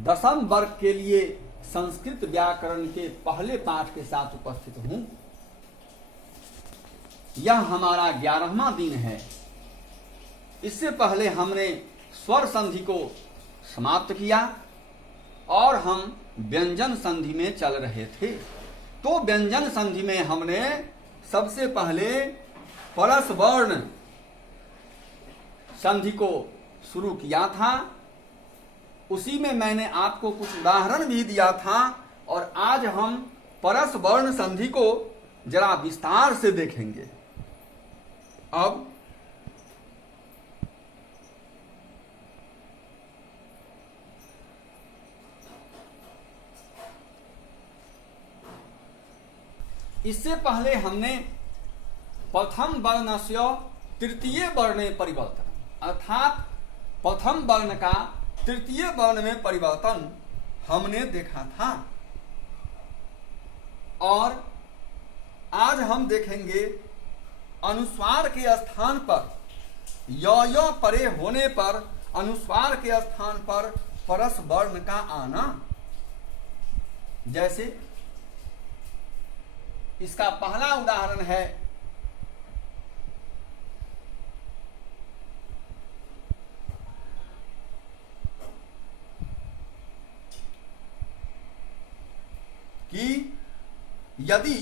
दसम वर्ग के लिए संस्कृत व्याकरण के पहले पाठ के साथ उपस्थित हूं। यह हमारा 11वां दिन है। इससे पहले हमने स्वर संधि को समाप्त किया और हम व्यंजन संधि में चल रहे थे। तो व्यंजन संधि में हमने सबसे पहले परस वर्ण संधि को शुरू किया था। उसी में मैंने आपको कुछ उदाहरण भी दिया था और आज हम परस वर्ण संधि को जरा विस्तार से देखेंगे। अब इससे पहले हमने प्रथम वर्णस्य तृतीय वर्णे परिवर्तन अर्थात प्रथम वर्ण का तृतीय वर्ण में परिवर्तन हमने देखा था और आज हम देखेंगे अनुस्वार के स्थान पर य परे होने पर अनुस्वार के स्थान पर परस वर्ण का आना। जैसे इसका पहला उदाहरण है कि यदि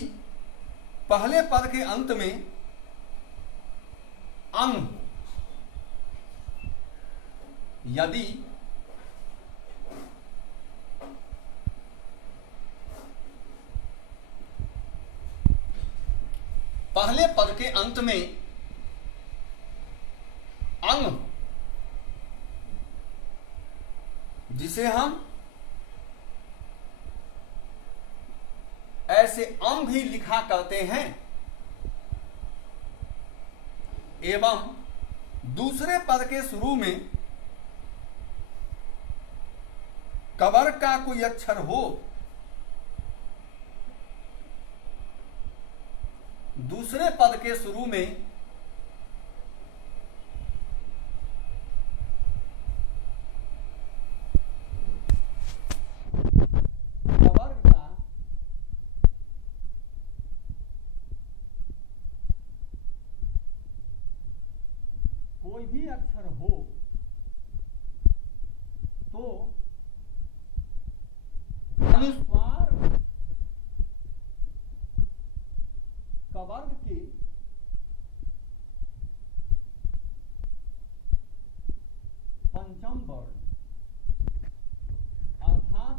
पहले पद के अंत में अंग हो, यदि पहले पद के अंत में अंग हो, जिसे हम ऐसे अम भी लिखा करते हैं, एवं दूसरे पद के शुरू में कवर का कोई अक्षर हो, दूसरे पद के शुरू में कवर का कोई भी अक्षर हो तो अनुस्वार वर्ग के पंचम वर्ण अर्थात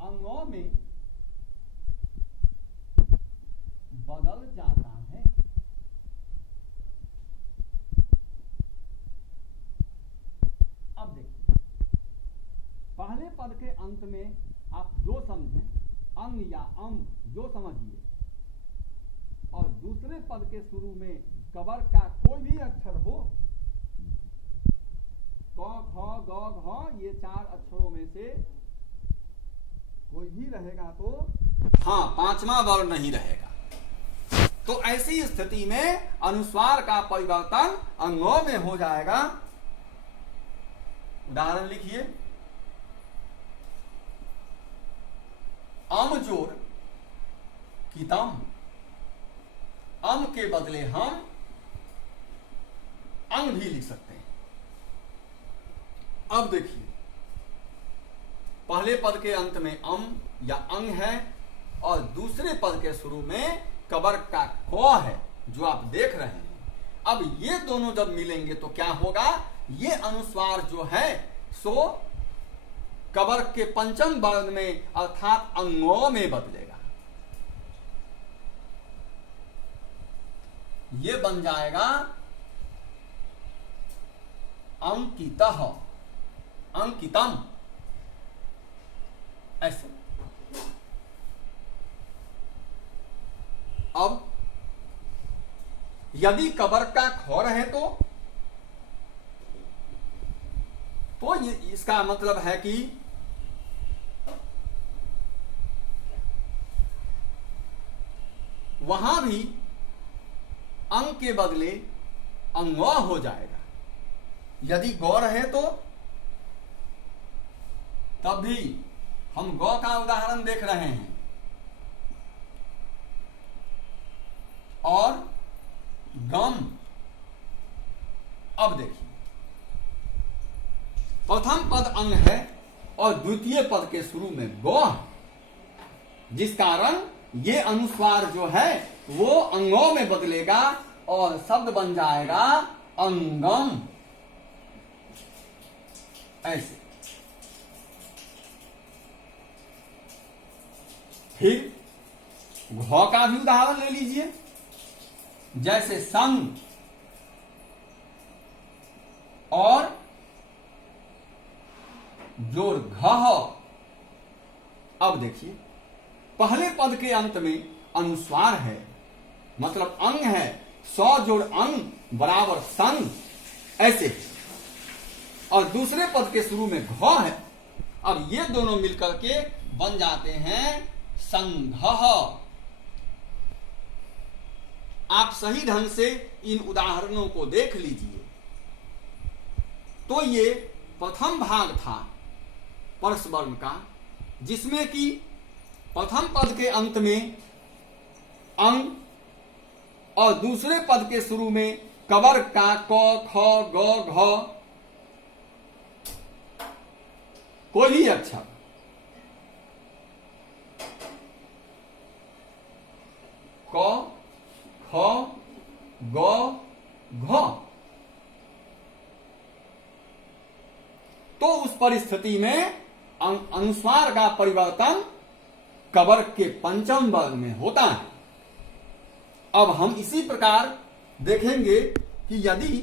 अंगों में बदल जाता है। अब देखिए, पहले पद के अंत में आप जो समझें अंग या अम जो समझिए और दूसरे पद के शुरू में कवर का कोई भी अक्षर हो, क ख ग घ ये चार अक्षरों में से कोई भी रहेगा तो हाँ पांचवा वर्ण नहीं रहेगा। तो ऐसी स्थिति में अनुस्वार का परिवर्तन अंगों में हो जाएगा। उदाहरण लिखिए, अम जोर कितम, अम के बदले हम अंग भी लिख सकते हैं। अब देखिए, पहले पद के अंत में अम या अंग है और दूसरे पद के शुरू में कबर का क है जो आप देख रहे हैं। अब ये दोनों जब मिलेंगे तो क्या होगा, ये अनुस्वार जो है सो कबर के पंचम वर्ण में अर्थात अंगों में बदलेगा। ये बन जाएगा अंकितः, अंकितम, ऐसे। अब यदि कबर का ख रहे तो ये इसका मतलब है कि वहां भी अंग के बदले अंगौ हो जाएगा। यदि गौ रहे तो तब भी हम गौ का उदाहरण देख रहे हैं। और गम, अब देखिए प्रथम पद अंग है और द्वितीय पद के शुरू में गौ है, जिस कारण ये अनुस्वार जो है वो अंगों में बदलेगा और शब्द बन जाएगा अंगम। ऐसे फिर घ का भी उदाहरण ले लीजिए, जैसे संग और जोड़ घ। अब देखिए पहले पद के अंत में अनुस्वार है, मतलब अंग है, 100 जोड़ अंग बराबर संग, ऐसे। और दूसरे पद के शुरू में घ है। अब ये दोनों मिलकर के बन जाते हैं संघ। आप सही ढंग से इन उदाहरणों को देख लीजिए। तो ये प्रथम भाग था परस वर्ण का, जिसमें कि प्रथम पद के अंत में अंग और दूसरे पद के शुरू में कबर का क ख ग घ कोई भी अक्षर, क ख ग घ, तो उस परिस्थिति में अनुस्वार का परिवर्तन कबर के पंचम वर्ग में होता है। अब हम इसी प्रकार देखेंगे कि यदि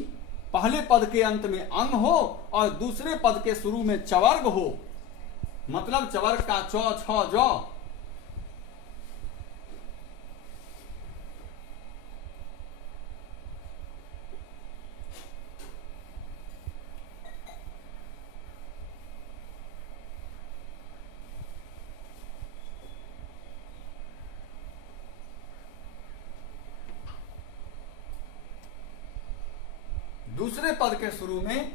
पहले पद के अंत में अंग हो और दूसरे पद के शुरू में चवर्ग हो, मतलब चवर्ग का च छ ज, दूसरे पद के शुरू में,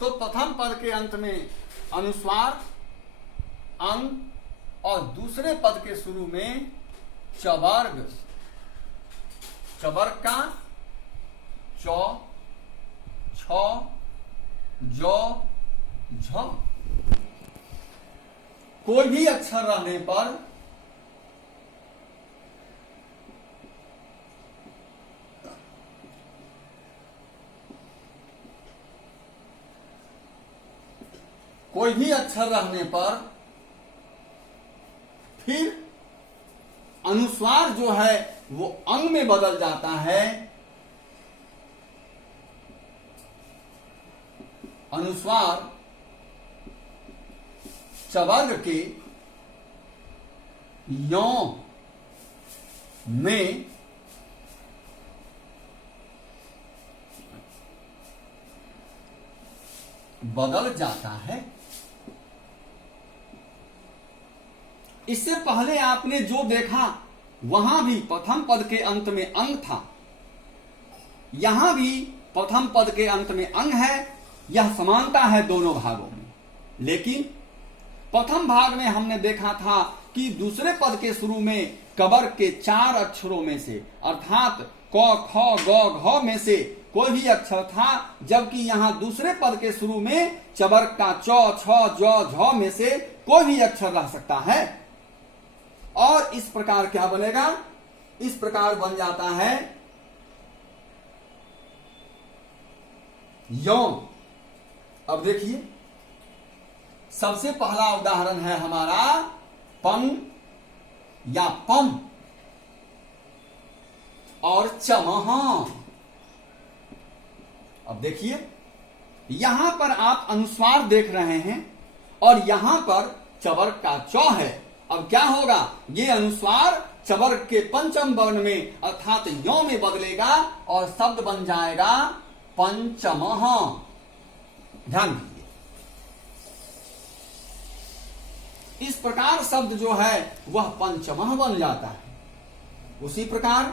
तो प्रथम पद के अंत में अनुस्वार अंग और दूसरे पद के शुरू में चवर्ग, चवर्ग का चौ छ जो झ, कोई भी अक्षर रहने पर फिर अनुस्वार जो है वो अंग में बदल जाता है। अनुस्वार चवर्ग के यों में बदल जाता है। इससे पहले आपने जो देखा वहां भी प्रथम पद के अंत में अंग था, यहां भी प्रथम पद के अंत में अंग है। यह समानता है दोनों भागों में। लेकिन प्रथम भाग में हमने देखा था कि दूसरे पद के शुरू में कबर के 4 अक्षरों में से, अर्थात क ख ग घ में से कोई भी अक्षर था, जबकि यहां दूसरे पद के शुरू में चवर्ग का च छ ज झ में से कोई भी अक्षर रह सकता है। और इस प्रकार क्या बनेगा? इस प्रकार बन जाता है यौं। अब देखिए सबसे पहला उदाहरण है हमारा पं या पम और चमह। अब देखिए यहां पर आप अनुस्वार देख रहे हैं और यहां पर चवर्ग का च है। अब क्या होगा? ये अनुस्वार चवर्ग के पंचम वर्ण में अर्थात यों में बदलेगा और शब्द बन जाएगा पंचमः। ध्यान दीजिए, इस प्रकार शब्द जो है वह पंचमः बन जाता है। उसी प्रकार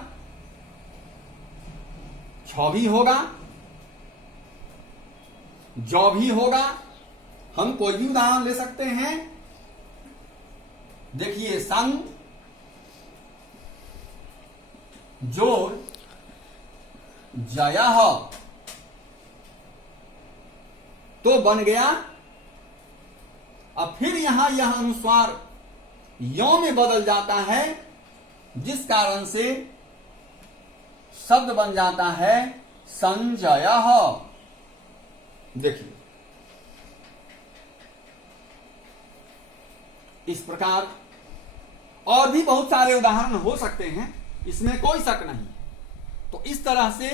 छ भी होगा जौ भी होगा। हम कोई भी उदाहरण ले सकते हैं। देखिए संग जोड़ जयः तो बन गया। अब फिर यहां यह अनुस्वार यों में बदल जाता है, जिस कारण से शब्द बन जाता है संजयः। देखिए इस प्रकार और भी बहुत सारे उदाहरण हो सकते हैं, इसमें कोई शक नहीं है। तो इस तरह से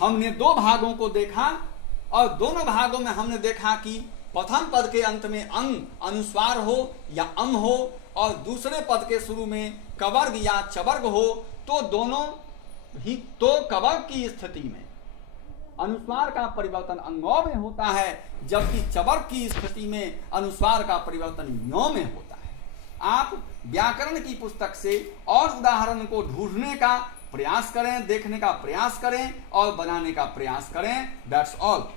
हमने दो भागों को देखा और दोनों भागों में हमने देखा कि प्रथम पद के अंत में अंग अनुस्वार हो या अम हो और दूसरे पद के शुरू में कवर्ग या चवर्ग हो, तो दोनों ही तो कवर्ग की स्थिति में अनुस्वार का परिवर्तन अंगों में होता है, जबकि चवर्ग की स्थिति में अनुस्वार का परिवर्तन यों में होता है। आप व्याकरण की पुस्तक से और उदाहरण को ढूंढने का प्रयास करें, देखने का प्रयास करें और बनाने का प्रयास करें। That's all.